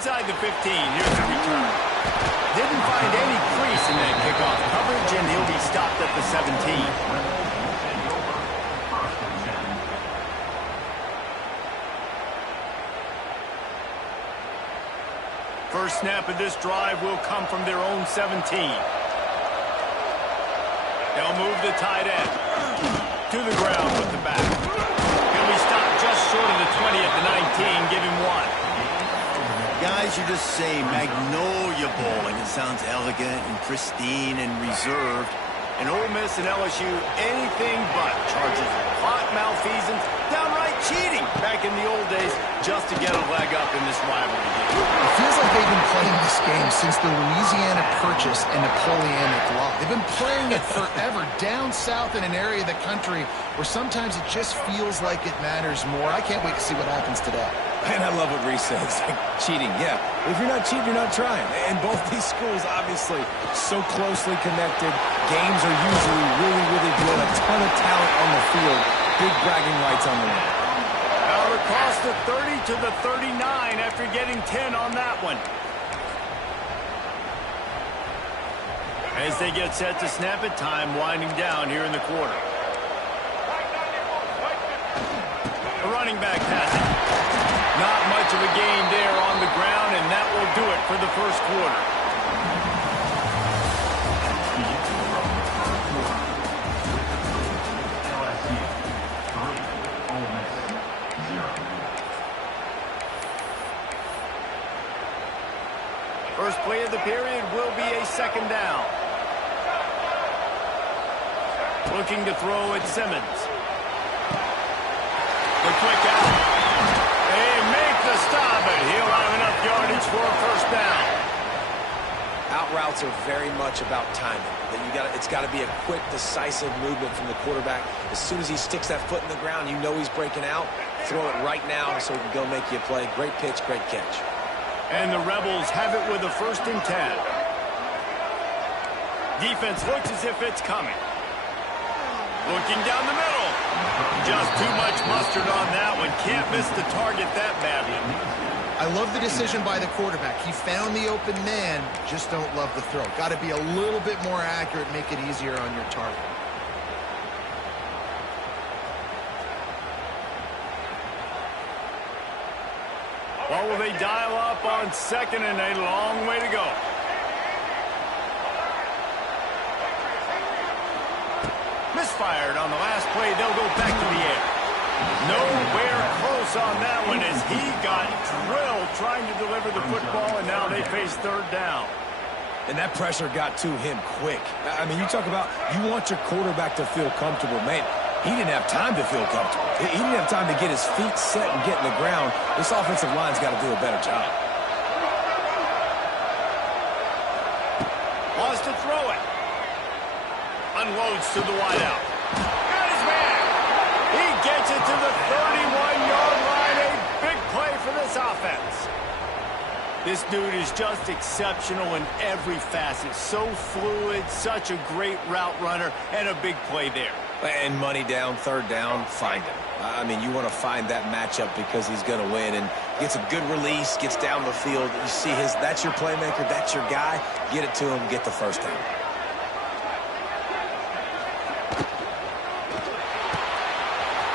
Inside the 15, here's the return. Didn't find any crease in that kickoff coverage, and he'll be stopped at the 17. First snap of this drive will come from their own 17. They'll move the tight end to the ground with the back. He'll be stopped just short of the 20 at the 19. Give him 1. Guys, you just say Magnolia Bowl, and it sounds elegant and pristine and reserved. And Ole Miss and LSU, anything but. Charges of hot malfeasance, downright cheating back in the old days just to get a leg up in this rivalry game. It feels like they've been playing this game since the Louisiana Purchase and Napoleonic Law. They've been playing it forever down south in an area of the country where sometimes it just feels like it matters more. I can't wait to see what happens today. And I love what Reese says. Cheating, yeah. If you're not cheating, you're not trying. And both these schools, obviously, so closely connected. Games are usually really, really good. A ton of talent on the field. Big bragging rights on the line. Out across the 30 to the 39 after getting 10 on that one. As they get set to snap it, time winding down here in the quarter. The running back passing. Not much of a gain there on the ground, and that will do it for the first quarter. First play of the period will be a second down. Looking to throw at Simmons. The quick out. They make the stop, and he'll have enough yardage for a first down. Out routes are very much about timing. It's got to be a quick, decisive movement from the quarterback. As soon as he sticks that foot in the ground, you know he's breaking out. Throw it right now so he can go make you a play. Great pitch, great catch. And the Rebels have it with a 1st and 10. Defense looks as if it's coming. Looking down the middle. Just too much mustard on that one. Can't miss the target that badly. I love the decision by the quarterback. He found the open man, just don't love the throw. Got to be a little bit more accurate, make it easier on your target. Well, will they dial up on 2nd and a long way to go? Misfired on the last play. They'll go back to the air. Nowhere close on that one as he got drilled trying to deliver the football, and now they face 3rd down. And that pressure got to him quick. I mean, you talk about you want your quarterback to feel comfortable. Man, he didn't have time to feel comfortable. He didn't have time to get his feet set and get in the ground. This offensive line's got to do a better job. Wants to throw it. Unloads to the wideout. Got his man. He gets it to the 31-yard line. A big play for this offense. This dude is just exceptional in every facet. So fluid, such a great route runner, and a big play there. And money down, 3rd down, find him. I mean, you want to find that matchup because he's going to win, and gets a good release, gets down the field. You see that's your playmaker, that's your guy. Get it to him, get the first down.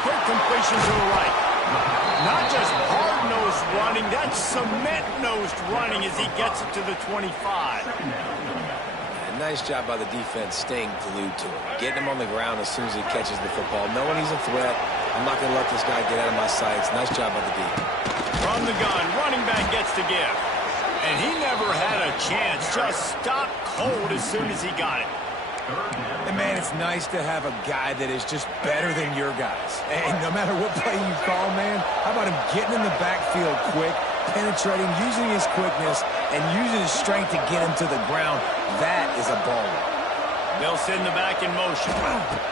Quick completion to the right. Not just hard-nosed running, that's cement-nosed running as he gets it to the 25. And nice job by the defense staying glued to him. Getting him on the ground as soon as he catches the football. Knowing he's a threat, I'm not going to let this guy get out of my sights. Nice job by the defense. From the gun, running back gets the give. And he never had a chance. Just stopped cold as soon as he got it. And, man, it's nice to have a guy that is just better than your guys. And no matter what play you call, man, how about him getting in the backfield quick, penetrating, using his quickness, and using his strength to get him to the ground. That is a baller. They'll send the back in motion.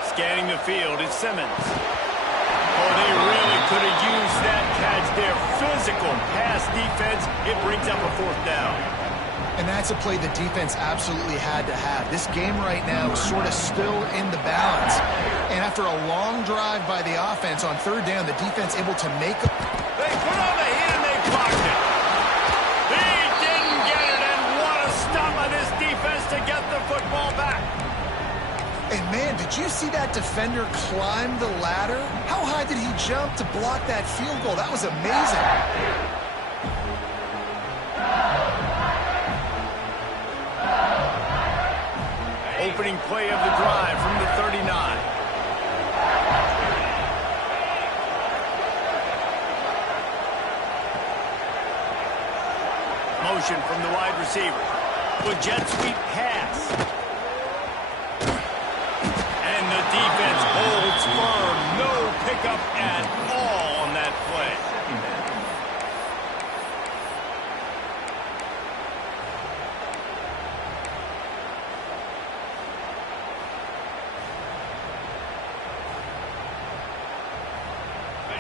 Scanning the field, it's Simmons. Oh, they really could have used that catch there. Physical pass defense. It brings up a 4th down. And that's a play the defense absolutely had to have. This game right now is sort of still in the balance. And after a long drive by the offense on 3rd down, the defense able to make a... They put on the heat and they blocked it. The And man, did you see that defender climb the ladder? How high did he jump to block that field goal? That was amazing. Opening play of the drive from the 39. Motion from the wide receiver. With jet sweep pass. And the defense holds firm. No pickup at all on that play.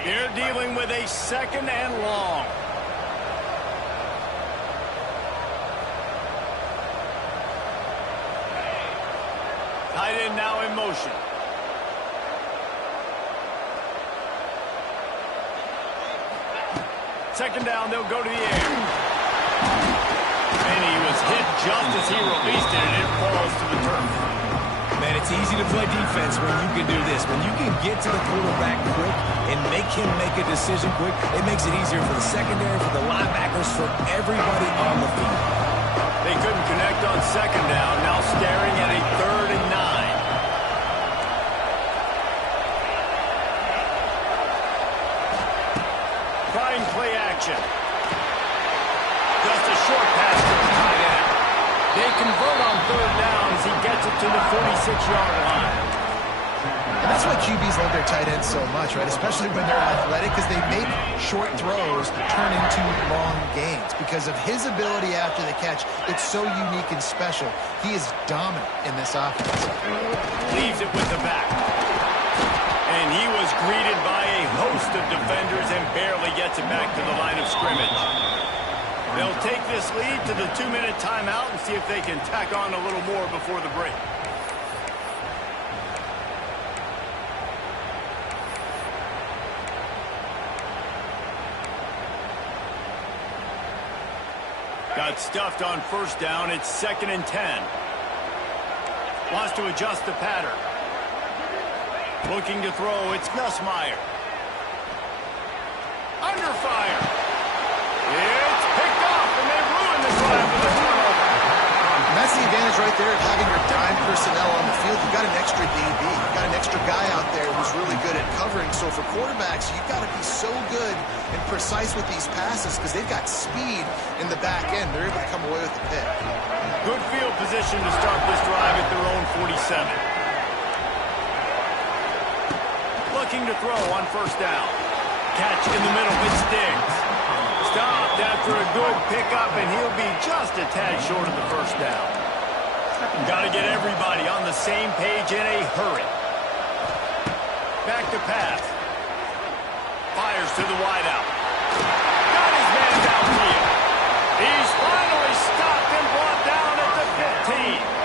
They're dealing with a 2nd and long. Tight end now in motion. Second down, they'll go to the air. And he was hit just as he released it, and it falls to the turf. Man, it's easy to play defense when you can do this. When you can get to the quarterback quick and make him make a decision quick, it makes it easier for the secondary, for the linebackers, for everybody on the field. They couldn't connect on second down, now staring at a 3rd and 9. Trying play action. Just a short pass to the tight end. They convert on 3rd down as he gets it to the 46-yard line. And that's why QBs love their tight ends so much, right? Especially when they're athletic, because they make short throws turn into long gains. Because of his ability after the catch, it's so unique and special. He is dominant in this offense. Leaves it with the back. And he was greeted by a host of defenders and barely gets it back to the line of scrimmage. They'll take this lead to the 2-minute timeout and see if they can tack on a little more before the break. Got stuffed on 1st down. It's 2nd and 10. Wants to adjust the pattern. Looking to throw, it's Nussmeier. Under fire. It's picked off, and they ruin the drive with a turnover. And that's the advantage right there of having your dime personnel on the field. You've got an extra DB. You've got an extra guy out there who's really good at covering. So for quarterbacks, you've got to be so good and precise with these passes because they've got speed in the back end. They're able to come away with the pick. Good field position to start this drive at their own 47. Looking to throw on 1st down. Catch in the middle, it stings. Stopped after a good pickup, and he'll be just a tad short of the 1st down. Got to get everybody on the same page in a hurry. Back to pass. Fires to the wideout. Got his man downfield. He's finally stopped and brought down at the 15.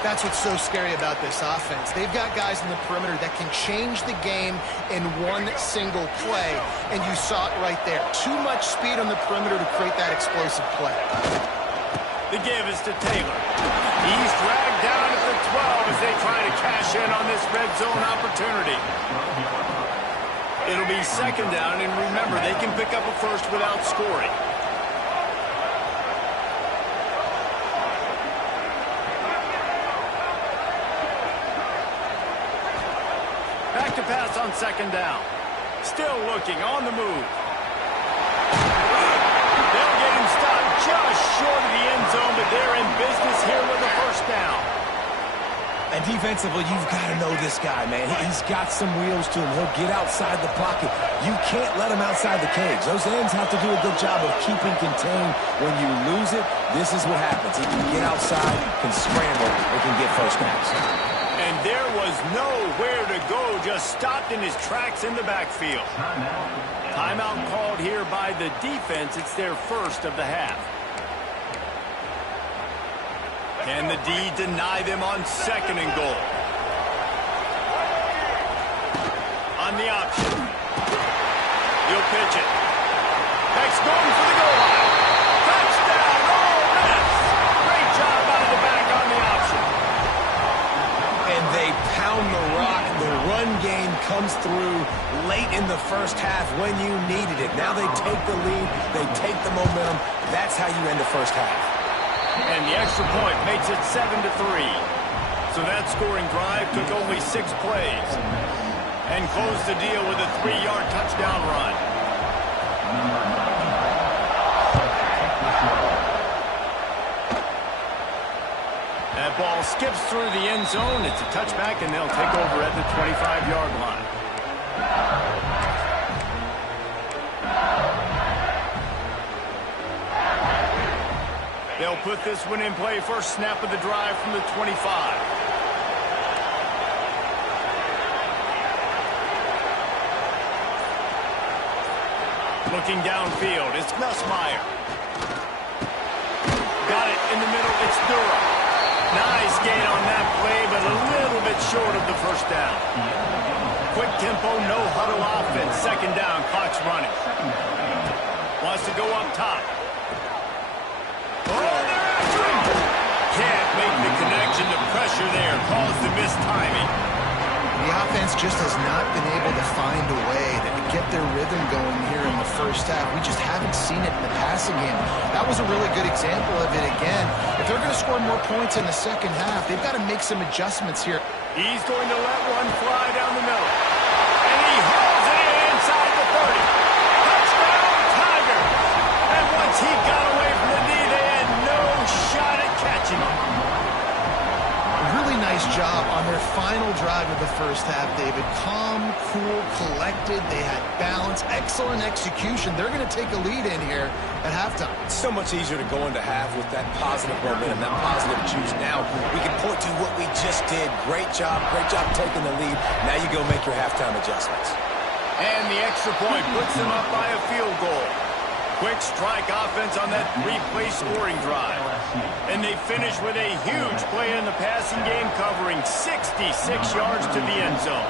That's what's so scary about this offense. They've got guys in the perimeter that can change the game in one single play, and you saw it right there. Too much speed on the perimeter to create that explosive play. The give is to Taylor. He's dragged down at the 12 as they try to cash in on this red zone opportunity. It'll be 2nd down, and remember, they can pick up a 1st without scoring. Back to pass on 2nd down. Still looking, on the move. They'll get him stopped just short of the end zone, but they're in business here with a 1st down. And defensively, you've got to know this guy, man. He's got some wheels to him. He'll get outside the pocket. You can't let him outside the cage. Those ends have to do a good job of keeping contained. When you lose it, this is what happens. He can get outside, can scramble, or can get 1st downs. And there was nowhere to go, just stopped in his tracks in the backfield. Timeout called here by the defense. It's their 1st of the half. Can the D deny them on 2nd and goal? On the option. He'll pitch it. Next going for the goal line. Touchdown, Ole Miss. Great job out of the back on the option. home the rock. The run game comes through late in the first half when you needed it. Now they take the lead. They take the momentum. That's how you end the first half. And the extra point makes it 7-3. So that scoring drive took only 6 plays and closed the deal with a 3-yard touchdown run. That ball skips through the end zone. It's a touchback, and they'll take over at the 25-yard line. They'll put this one in play first snap of the drive from the 25. Looking downfield, it's Nussmeier. Got it in the middle, it's Durham. Nice gain on that play, but a little bit short of the first down. Quick tempo, no huddle offense. Second down, clock's running. Wants to go up top. Oh, they're after him! Can't make the connection. The pressure there caused the missed timing. The offense just has not been able to find a way to get their rhythm going here in the first half. We just haven't seen it in the passing game. That was a really good example of it again. If they're going to score more points in the second half, they've got to make some adjustments here. He's going to let one fly down the middle. And he hauls it in inside the 30. Touchdown, Tigers! And once he got away from the knee, they had no shot at catching him. Really nice job on their final drive of the first half, David. Calm, cool, collected. They had balance, excellent execution. They're going to take a lead in here at halftime. It's so much easier to go into half with that positive momentum, that positive juice. Now we can point to what we just did. Great job taking the lead. Now you go make your halftime adjustments. And the extra point puts them up by a field goal. Quick strike offense on that 3-play scoring drive. And they finish with a huge play in the passing game, covering 66 yards to the end zone.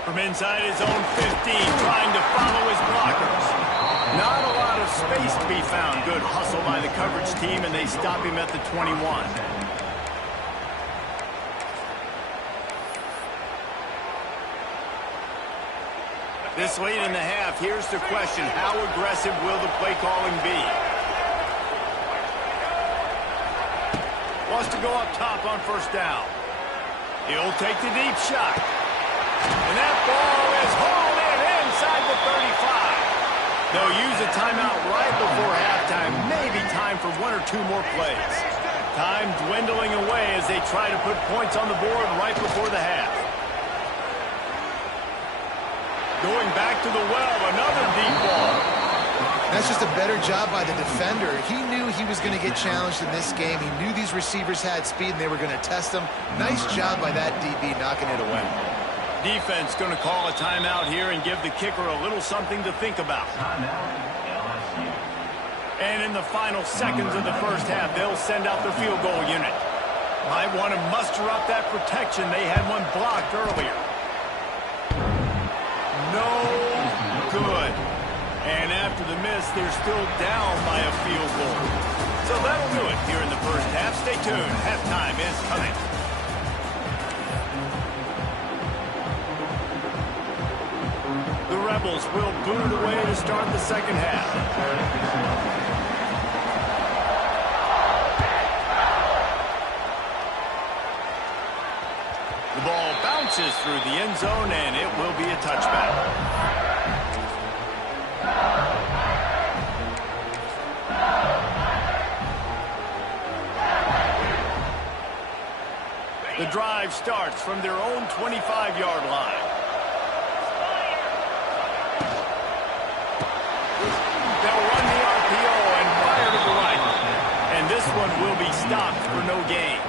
From inside his own 15, trying to follow his blockers. Not a lot of space to be found. Good hustle by the coverage team, and they stop him at the 21. This late in the half, here's the question. How aggressive will the play calling be? Wants to go up top on first down. He'll take the deep shot. And that ball is hauled in inside the 35. They'll use a timeout right before halftime. Maybe time for 1 or 2 more plays. Time dwindling away as they try to put points on the board right before the half. Going back to the well, another deep ball. That's just a better job by the defender. He knew he was going to get challenged in this game. He knew these receivers had speed and they were going to test him. Nice job by that DB knocking it away. Defense going to call a timeout here and give the kicker a little something to think about. And in the final seconds of the first half, they'll send out the field goal unit. Might want to muster up that protection. They had one blocked earlier. No good. And after the miss, they're still down by a field goal. So that'll do it here in the first half. Stay tuned. Halftime is coming. The Rebels will boot it away to start the second half. The ball bounces through the end zone, and it will be a touchback. The drive starts from their own 25-yard line. They'll run the RPO and fire to the right. And this one will be stopped for no gain.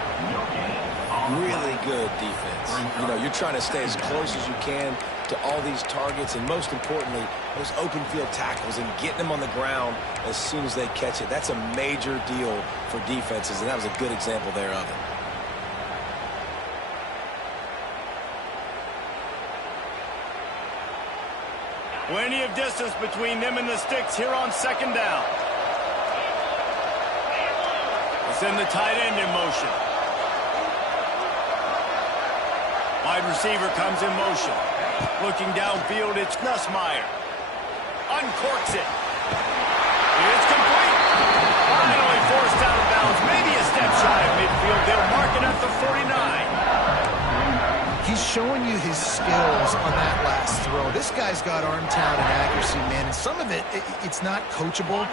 Really good defense. You know, you're trying to stay as close as you can to all these targets, and most importantly, those open field tackles and getting them on the ground as soon as they catch it. That's a major deal for defenses, and that was a good example there of it. Plenty of distance between them and the sticks here on second down. We'll send the tight end in motion. Wide receiver comes in motion. Looking downfield, it's Nussmeier. Uncorks it. It's complete. Finally forced out of bounds. Maybe a step shy of midfield. They'll mark it at the 49. He's showing you his skills on that last throw. This guy's got arm talent and accuracy, man. And some of it's not coachable.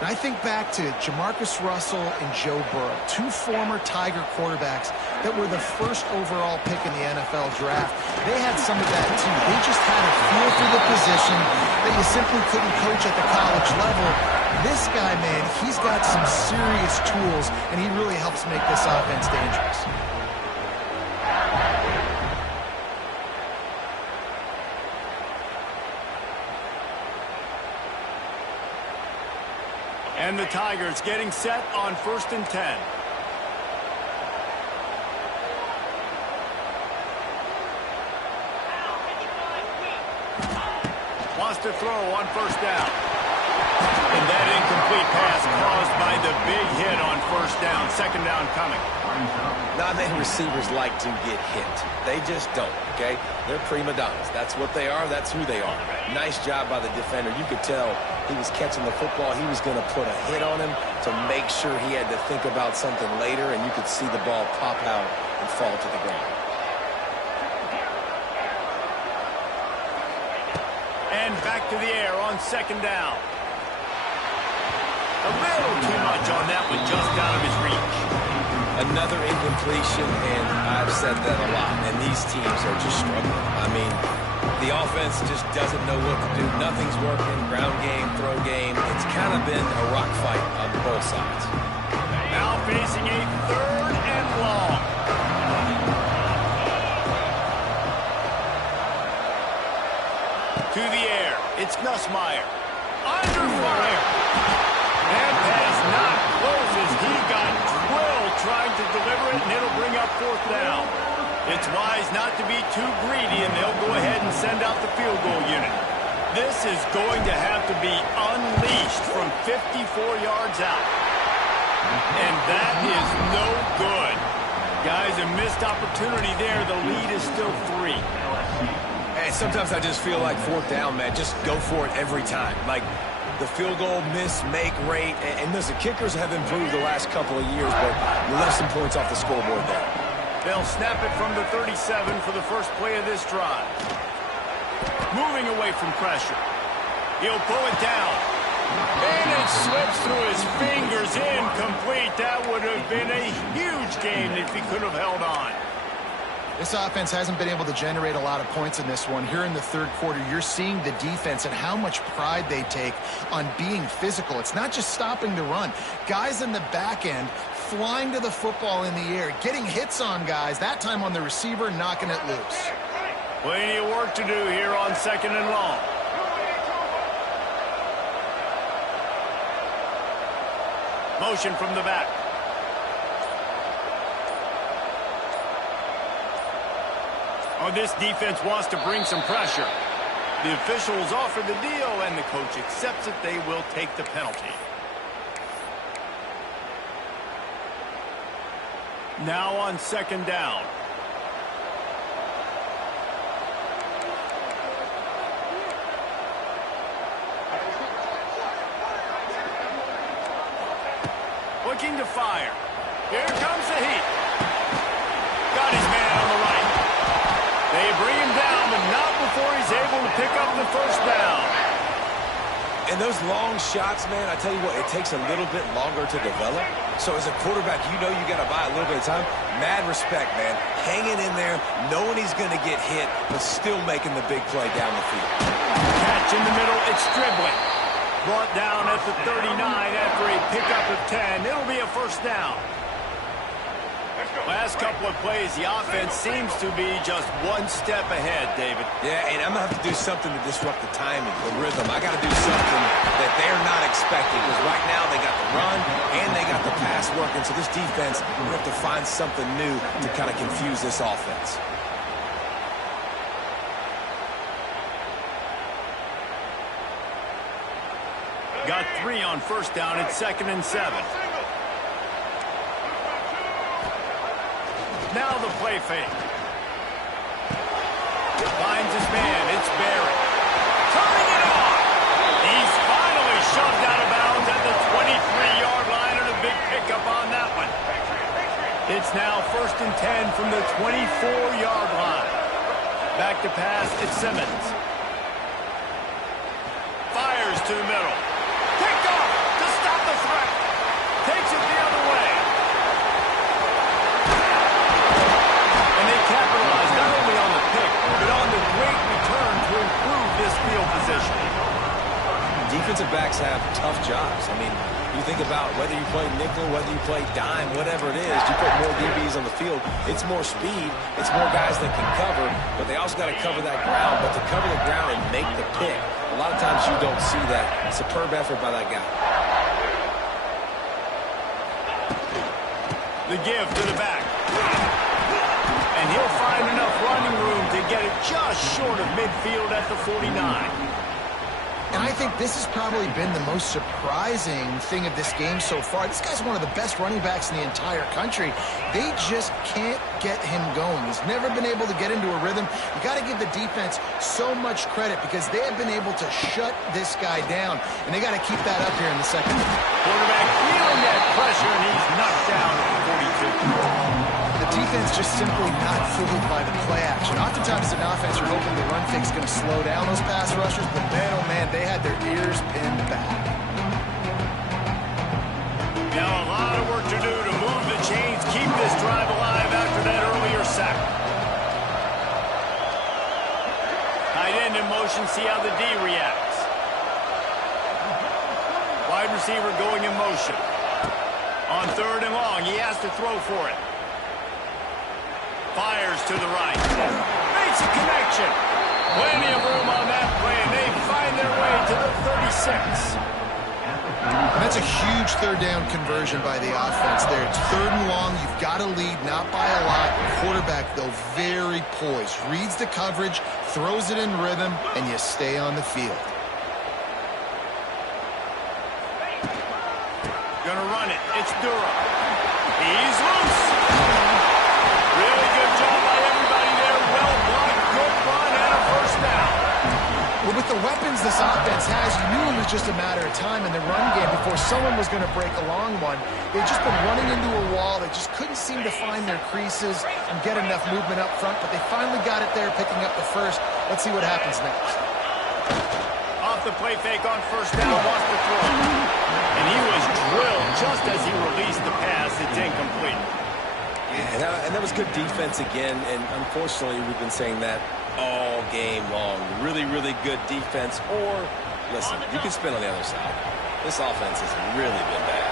And I think back to Jamarcus Russell and Joe Burrow, two former Tiger quarterbacks that were the first overall pick in the NFL draft. They had some of that, too. They just had a feel for the position that you simply couldn't coach at the college level. This guy, man, he's got some serious tools, and he really helps make this offense dangerous. And the Tigers getting set on 1st and 10. Wants to throw on 1st down. And that incomplete pass caused by the big hit on 1st down. 2nd down coming. Not many receivers like to get hit. They just don't, okay? They're prima donnas. That's what they are. That's who they are. Nice job by the defender. You could tell he was catching the football. He was going to put a hit on him to make sure he had to think about something later, and you could see the ball pop out and fall to the ground. And back to the air on 2nd down. A little too much on that one, just out of his reach. Another incompletion, and I've said that a lot, and these teams are just struggling. I mean, the offense just doesn't know what to do. Nothing's working. Ground game, throw game. It's kind of been a rock fight on both sides. Now facing a 3rd and long. To the air. It's Nussmeier. Under fire. And pass not close as he got drilled trying to deliver it, and it'll bring up 4th down. It's wise not to be too greedy, and they'll go ahead and send out the field goal unit. This is going to have to be unleashed from 54 yards out. And that is no good. Guys, a missed opportunity there. The lead is still 3. Hey, sometimes I just feel like 4th down, man. Just go for it every time. Like, the field goal miss-make rate. And listen, kickers have improved the last couple of years, but you left some points off the scoreboard there. They'll snap it from the 37 for the first play of this drive. Moving away from pressure. He'll pull it down. And it slips through his fingers, incomplete. That would have been a huge game if he could have held on. This offense hasn't been able to generate a lot of points in this one. Here in the 3rd quarter, you're seeing the defense and how much pride they take on being physical. It's not just stopping the run. Guys in the back end flying to the football in the air, getting hits on guys, that time on the receiver, knocking it loose. Plenty of work to do here on 2nd and long. Motion from the back. Oh, this defense wants to bring some pressure. The officials offer the deal, and the coach accepts it. They will take the penalty. Now on 2nd down. Looking to fire. Here comes the heat. Got his man on the right. They bring him down, but not before he's able to pick up the 1st down. And those long shots, man, I tell you what, it takes a little bit longer to develop. So as a quarterback, you know you got to buy a little bit of time. Mad respect, man. Hanging in there, knowing he's going to get hit, but still making the big play down the field. Catch in the middle, it's dribbling. Brought down at the 39 after a pickup of 10. It'll be a 1st down. Last couple of plays, the offense seems to be just one step ahead, David. Yeah, and I'm going to have to do something to disrupt the timing, the rhythm. I got to do something that they're not expecting, because right now they got the run and they got the pass working. So this defense, we have to find something new to kind of confuse this offense. got 3 on first down at 2nd and 7. Now the play fake. Finds his man. It's Barry. Turning it on. He's finally shoved out of bounds at the 23-yard line, and a big pickup on that one. It's now 1st and 10 from the 24-yard line. Back to pass, it's Simmons. Fires to the middle. Picked off to stop the threat. Takes it the other way. And they capitalize not only on the pick, but on the great return to improve this field position. Defensive backs have tough jobs. I mean, you think about whether you play nickel, whether you play dime, whatever it is, you put more DBs on the field, it's more speed, it's more guys that can cover, but they also got to cover that ground. But to cover the ground and make the pick, a lot of times you don't see that. Superb effort by that guy. The give to the back. And he'll find enough running room to get it just short of midfield at the 49. And I think this has probably been the most surprising thing of this game so far. This guy's one of the best running backs in the entire country. They just can't get him going. He's never been able to get into a rhythm. You got to give the defense so much credit because they have been able to shut this guy down, and they got to keep that up here in the second. Quarterback feeling that pressure, and he's knocked down at the 42. The defense just simply not fooled by the play action. Oftentimes, as an offense, you're hoping the run fake's going to slow down those pass rushers, but man, oh man, they had their ears pinned back. Now a lot of work to do to move the chains, keep this drive alive after that earlier sack. Tight end in motion, see how the D reacts. Wide receiver going in motion. On 3rd and long, he has to throw for it. Fires to the right. Makes a connection. Plenty of room on that play, and they find their way to the 36. And that's a huge 3rd down conversion by the offense there. It's 3rd and long. You've got to lead, not by a lot. Quarterback, though, very poised. Reads the coverage, throws it in rhythm, and you stay on the field. Gonna run it. It's Durham. He's loose. Really good job by everybody there. Well blocked, good run, and a 1st down. Well, with the weapons this offense has, you knew it was just a matter of time in the run game before someone was going to break a long one. They'd just been running into a wall. They just couldn't seem to find their creases and get enough movement up front, but they finally got it there, picking up the 1st. Let's see what happens next. Off the play fake on 1st down, wants to throw. And he was drilled just as he released the pass. It's incomplete. Yeah, and that was good defense again, and unfortunately we've been saying that all game long. Really, really good defense, or, listen, you can spin on the other side. This offense has really been bad.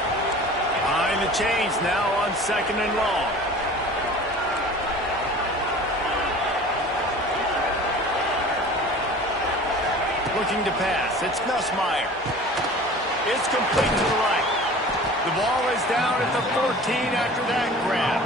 Behind the chains now on 2nd and long. Looking to pass, it's Nussmeier. It's complete to the right. The ball is down at the 14 after that grab.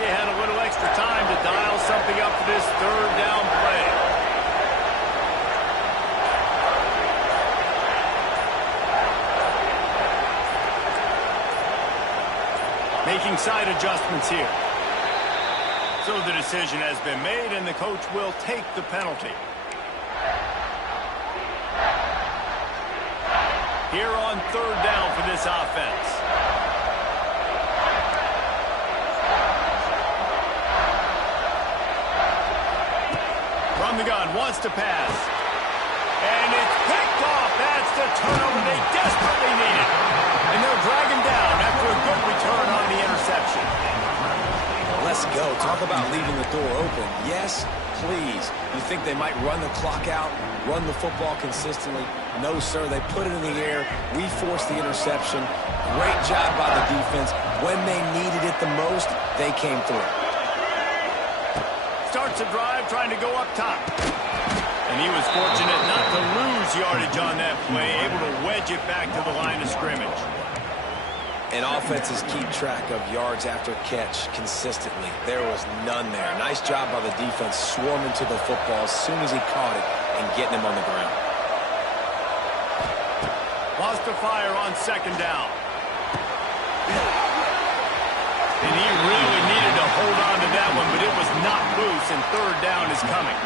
They had a little extra time to dial something up for this 3rd down play. Making side adjustments here. So the decision has been made, and the coach will take the penalty. Here on 3rd down for this offense. From the gun, wants to pass. And it's picked off. That's the turnover they desperately needed. And they'll drag him down after a good return on the interception. Let's go. Talk about leaving the door open. Yes, please. You think they might run the clock out, run the football consistently? No, sir. They put it in the air. We forced the interception. Great job by the defense. When they needed it the most, they came through. Starts a drive trying to go up top. And he was fortunate not to lose yardage on that play, able to wedge it back to the line of scrimmage. And offenses keep track of yards after catch consistently. There was none there. Nice job by the defense swarming to the football as soon as he caught it and getting him on the ground. Lost to fire on second down. And he really needed to hold on to that one, but it was not loose, and third down is coming.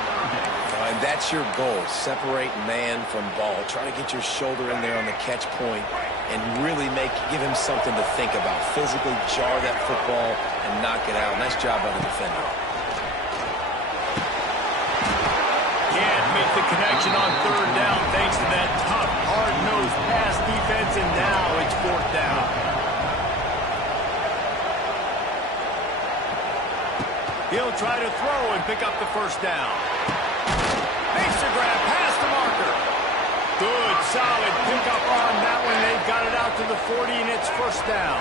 And that's your goal. Separate man from ball. Try to get your shoulder in there on the catch point and really give him something to think about. Physically jar that football and knock it out. Nice job by the defender. Can't make the connection on third down thanks to that tough, hard-nosed pass defense, and now it's fourth down. He'll try to throw and pick up the first down. Makes a grab past the marker. Good, solid pickup on that one. They've got it out to the 40, and it's first down.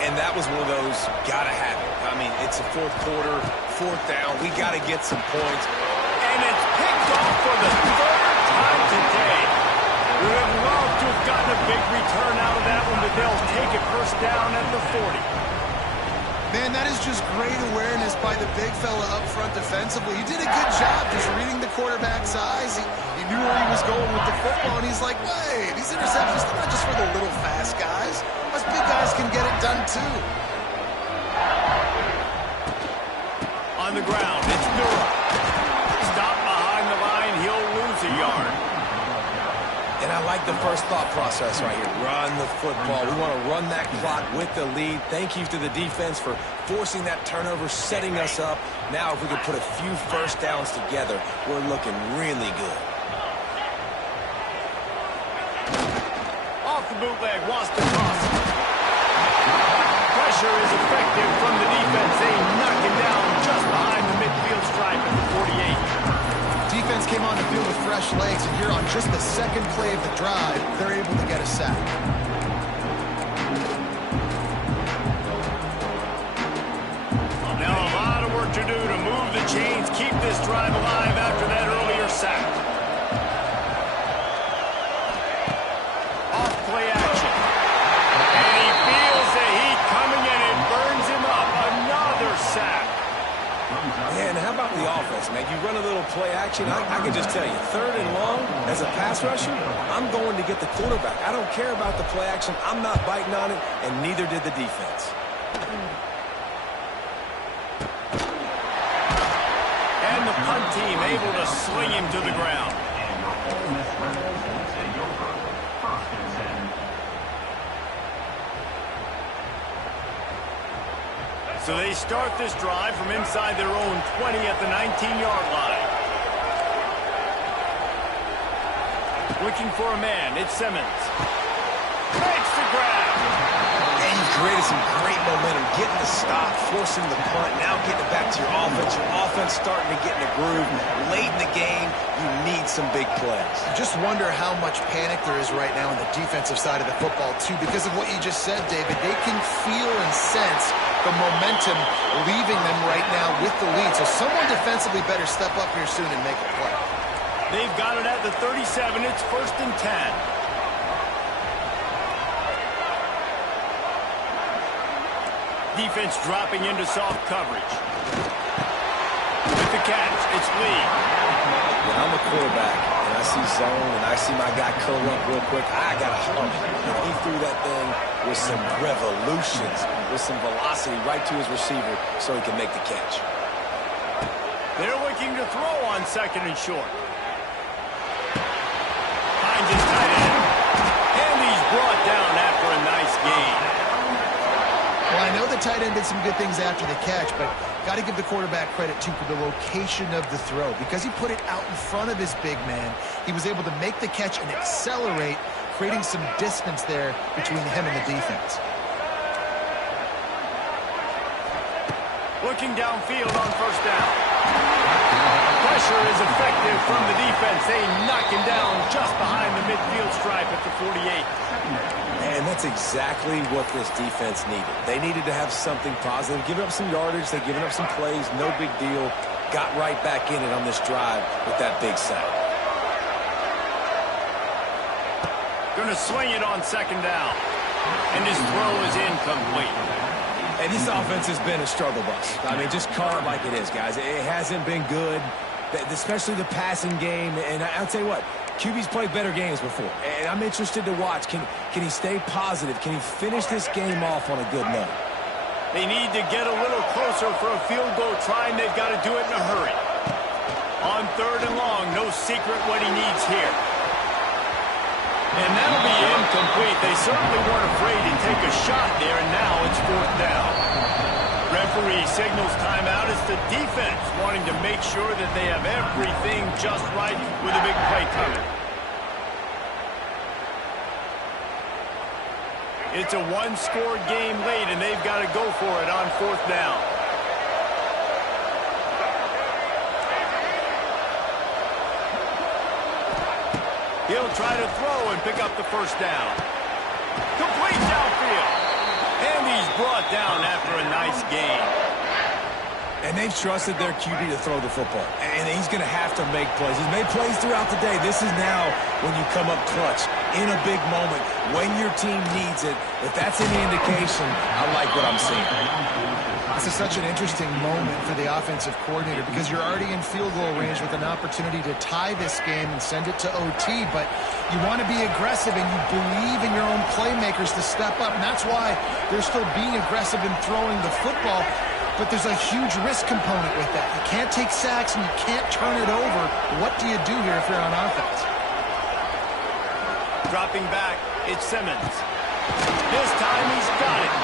And that was one of those gotta have it. I mean, it's a fourth quarter, fourth down. We gotta get some points. And it's picked off for the third time today. We would have loved to have gotten a big return out of that one, but they'll take it first down at the 40. Man, that is just great awareness by the big fella up front defensively. He did a good job just reading the quarterback's eyes. He knew where he was going with the football, and he's like, wait, these interceptions, they're not just for the little fast guys. Us big guys can get it done too. On the ground, it's Nura. Stop behind the line, he'll lose a yard. And I like the first thought process right here. Run the football. We want to run that clock with the lead. Thank you to the defense for forcing that turnover, setting us up. Now if we could put a few first downs together, we're looking really good. Off the bootleg, wants to toss it. Pressure is effective from the defense. They knock him down just behind the midfield stripe at the 48. Defense came on the field with fresh legs, and here on just the second play of the drive, they're able to get a sack. Now a lot of work to do to move the chains, keep this drive alive after that earlier sack. Off play action. And he feels the heat coming in and burns him up. Another sack. Yeah, and how about the offense, man? You run a little play action. I can just tell you, third and long, as a pass rusher, I'm going to get the quarterback. I don't care about the play action. I'm not biting on it, and neither did the defense. And the punt team able to sling him to the ground. So they start this drive from inside their own 20 at the 19-yard line. Looking for a man, it's Simmons. Makes the grab. And you created some great momentum, getting the stop, forcing the punt, now getting it back to your offense. Your offense starting to get in the groove. Late in the game, you need some big plays. Just wonder how much panic there is right now on the defensive side of the football, too, because of what you just said, David. They can feel and sense the momentum leaving them right now with the lead. So someone defensively better step up here soon and make a play. They've got it at the 37. It's first and 10. Defense dropping into soft coverage. With the catch, it's Lee. When I'm a quarterback and I see zone and I see my guy curl up real quick, I got to hump it. He threw that thing with some revolutions, with some velocity right to his receiver so he can make the catch. They're looking to throw on second and short. Finds his tight end. And he's brought down after a nice gain. Well, I know the tight end did some good things after the catch, but got to give the quarterback credit, too, for the location of the throw. Because he put it out in front of his big man, he was able to make the catch and accelerate, creating some distance there between him and the defense. Looking downfield on first down. Pressure is effective from the defense. They knock him down just behind the midfield stripe at the 48. And that's exactly what this defense needed. They needed to have something positive. Giving up some yardage, they've given up some plays, no big deal. Got right back in it on this drive with that big sack. Going to swing it on second down. And his throw is incomplete. And this offense has been a struggle bus. I mean, just call it like it is, guys. It hasn't been good, especially the passing game. And I'll tell you what, QB's played better games before. And I'm interested to watch. Can he stay positive? Can he finish this game off on a good note? They need to get a little closer for a field goal try, and they've got to do it in a hurry. On third and long, no secret what he needs here. And that'll be incomplete. They certainly weren't afraid to take a shot there, and now it's fourth down. Referee signals timeout. It's the defense wanting to make sure that they have everything just right with a big play coming. It's a one-score game late, and they've got to go for it on fourth down. He'll try to throw and pick up the first down. Complete downfield. And he's brought down after a nice gain. And they've trusted their QB to throw the football. And he's going to have to make plays. He's made plays throughout the day. This is now when you come up clutch in a big moment when your team needs it. If that's any indication, I like what I'm seeing. This is such an interesting moment for the offensive coordinator because you're already in field goal range with an opportunity to tie this game and send it to OT, but you want to be aggressive and you believe in your own playmakers to step up, and that's why they're still being aggressive in throwing the football, but there's a huge risk component with that. You can't take sacks and you can't turn it over. What do you do here if you're on offense? Dropping back, it's Simmons. This time he's got it.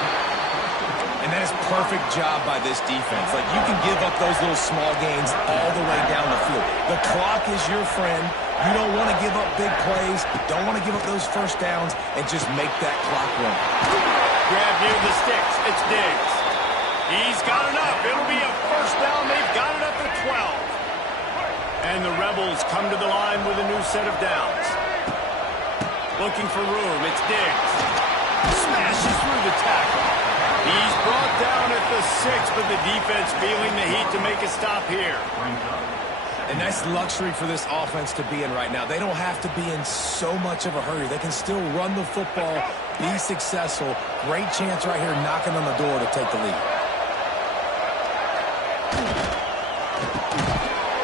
And that is a perfect job by this defense. Like, you can give up those little small gains all the way down the field. The clock is your friend. You don't want to give up big plays. Don't want to give up those first downs and just make that clock run. Grab near the sticks. It's Diggs. He's got enough. It'll be a first down. They've got it at the 12. And the Rebels come to the line with a new set of downs. Looking for room. It's Diggs. Smashes through the tackle. He's brought down at the 6, but the defense feeling the heat to make a stop here. And that's luxury for this offense to be in right now. They don't have to be in so much of a hurry. They can still run the football, be successful. Great chance right here knocking on the door to take the lead.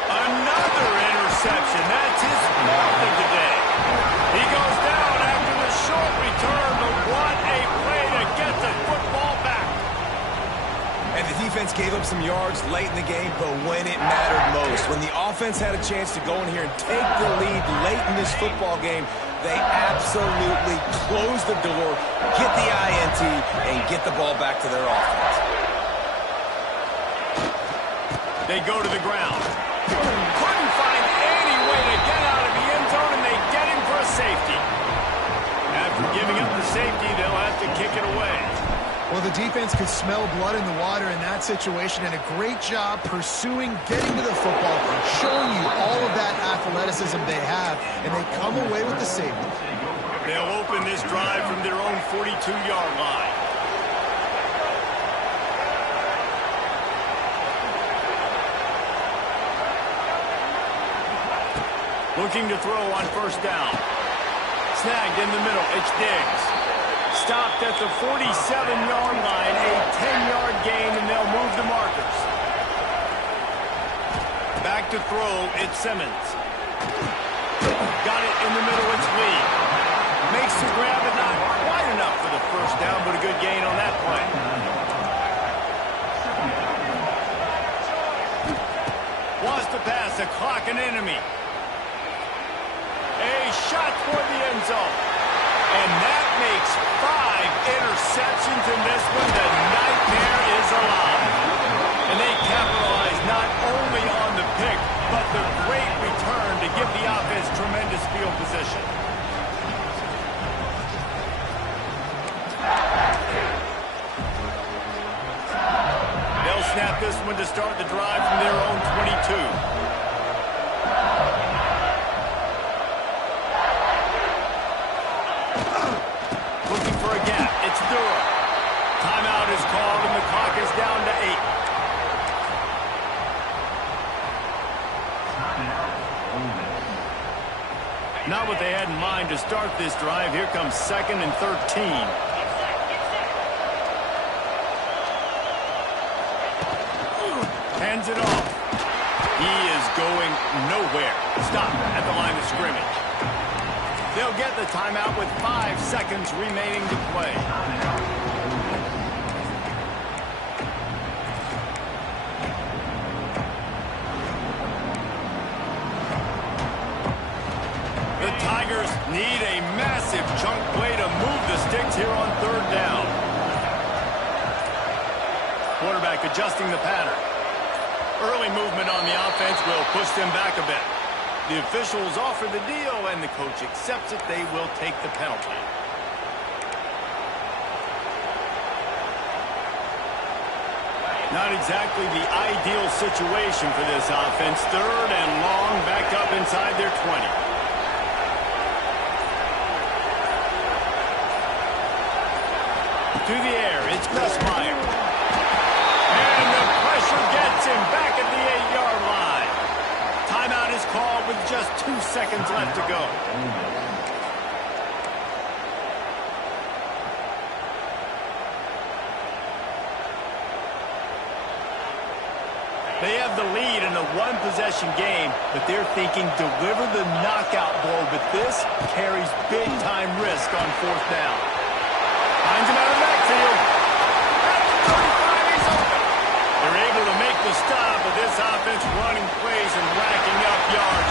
Another interception. That's his fourth of the day. He goes down after the short return, but what a play to get the football back. And the defense gave up some yards late in the game, but when it mattered most, when the offense had a chance to go in here and take the lead late in this football game, they absolutely closed the door, get the INT, and get the ball back to their offense. They go to the ground. Couldn't find any way to get out of the end zone, and they get him for a safety. After giving up the safety, they'll have to kick it away. Well, the defense could smell blood in the water in that situation, and a great job pursuing, getting to the football, showing you all of that athleticism they have, and they come away with the safety. They'll open this drive from their own 42-yard line. Looking to throw on first down. Snagged in the middle. It's Diggs. Stopped at the 47-yard line, a 10-yard gain, and they'll move the markers. Back to throw, it's Simmons. Got it in the middle, it's Lee. Makes the grab, but not quite enough for the first down, but a good gain on that play. Wants to pass, a clock an enemy. A shot toward the end zone. And that makes 5 interceptions in this one. The nightmare is alive. And they capitalize not only on the pick, but the great return to give the offense tremendous field position. They'll snap this one moment to start the drive from their own 22. Looking for a gap. It's Durham. Timeout is called, and the clock is down to 8. Not what they had in mind to start this drive. Here comes 2nd and 13. Hands it off. He is going nowhere. Stop at the line of scrimmage. They'll get the timeout with 5 seconds remaining to play. The Tigers need a massive chunk play to move the sticks here on 3rd down. Quarterback adjusting the pattern. Early movement on the offense will push them back a bit. The officials offer the deal, and the coach accepts it. They will take the penalty. Not exactly the ideal situation for this offense. 3rd and long, back up inside their 20. To the air, it's Gus Meyer. And the pressure gets him back at the 8-yard line. Timeout is called with just 2 seconds left to go. They have the lead in a one-possession game, but they're thinking deliver the knockout blow, but this carries big-time risk on 4th down. Finds him out of the backfield. At the 35, he's open. They're able to make the stop with this offense running plays and racking up yards